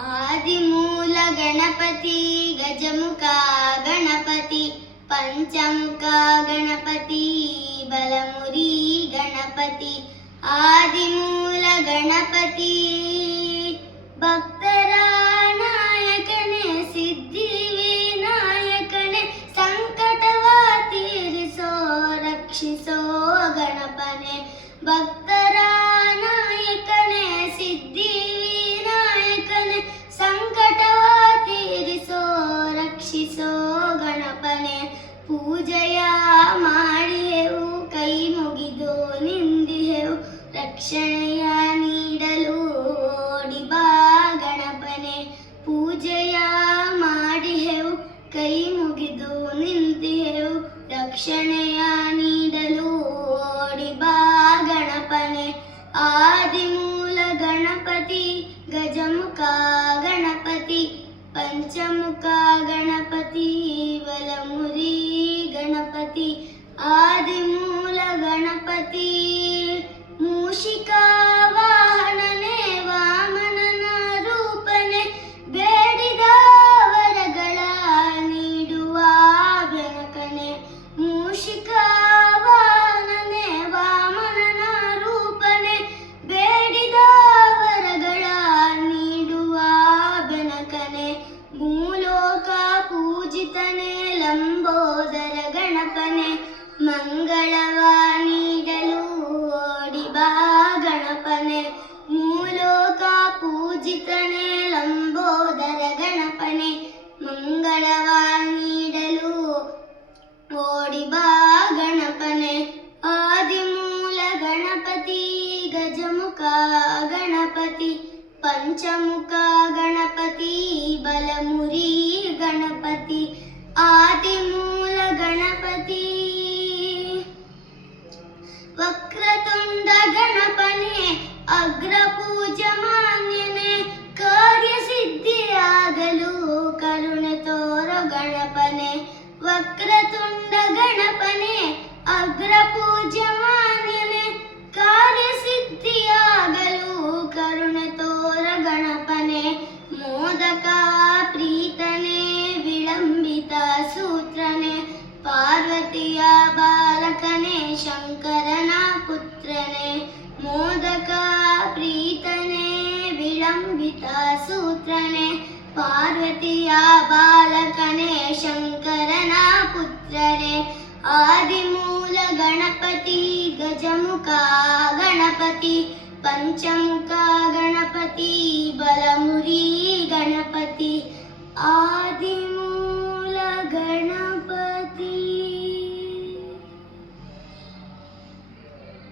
ಆದಿಮೂಲ ಗಣಪತಿ, ಗಜಮುಖ ಗಣಪತಿ, ಪಂಚಮುಖ ಗಣಪತಿ, ಬಲಮುರಿ ಗಣಪತಿ, ಆದಿಮೂಲ ಗಣಪತಿ. ಭಕ್ತರ ನಾಯಕನೇ ಸಿದ್ಧಿ ವಿನಾಯಕನೇ ಸಂಕಟವ ತೀರಿಸೋ, ರಕ್ಷಿಸೋ ಗಣಪನೆ. ಭಕ್ತರ ಕೈ ಮುಗಿದು ನಿಂತಿರು, ರಕ್ಷಣೆಯ ನೀಡಲು ಓಡಿ ಬಾ ಗಣಪನೆ. ಆದಿಮೂಲ ಗಣಪತಿ, ಗಜಮುಖ ಗಣಪತಿ, ಪಂಚಮುಖ ಗಣಪತಿ ಬಲಮುರಿ ಗಣಪತಿ, ಆದಿಮೂಲ ಗಣಪತಿ. ഭഗവാനെ മംഗളവാണിടലൂ ഓടിബാ ഗണപനെ. മൂലോക പൂജിതനെ ലംബോദര ഗണപനെ. മംഗളവാണിടലൂ ഓടിബാ ഗണപനെ. ആദിമൂല ഗണപതി ഗജമുഖ ഗണപതി. പഞ്ചമുഖ ഗണപതി ബലമുരി ഗണപതി. ആദിമൂല ಗಣಪತಿ. ವಕ್ರತುಂಡ ಗಣಪನೆ ಅಗ್ರಪೂಜ ಮಾನ್ಯನೆ ಕಾರ್ಯಸಿದ್ಧಿಯಾಗಲು ಕರುಣೆ ತೋರೋ ಗಣಪನೆ. ವಕ್ರತುಂಡ ಗಣಪನೆ ಅಗ್ರಪೂಜ ಮಾನ್ಯನೆ ಕಾರ್ಯಸಿದ್ಧಿಯಾಗಲು ಕರುಣೆ ತೋರ ಗಣಪನೆ. ಮೋದಕ बालकने शङ्करना पुत्रे मोदक प्रीतने विलम्बिता सूत्रणे पार्वतीया बालकने शङ्करना पुत्रणे आदिमूलगणपति गजमु का गणपति पञ्चङ्का गणपति